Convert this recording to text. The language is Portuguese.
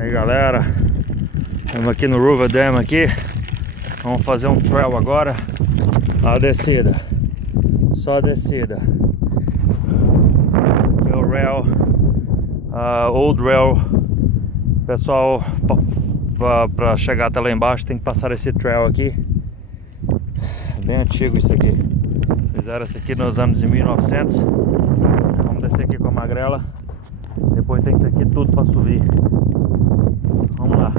Aí galera, estamos aqui no River Dam aqui. Vamos fazer um trail agora. A descida, só a descida. Aqui é o rail, old rail. Pessoal, para chegar até lá embaixo tem que passar esse trail aqui. Bem antigo isso aqui. Fizeram isso aqui nos anos de 1900. Vamos descer aqui com a magrela. Depois tem isso aqui tudo para subir. Vamos lá.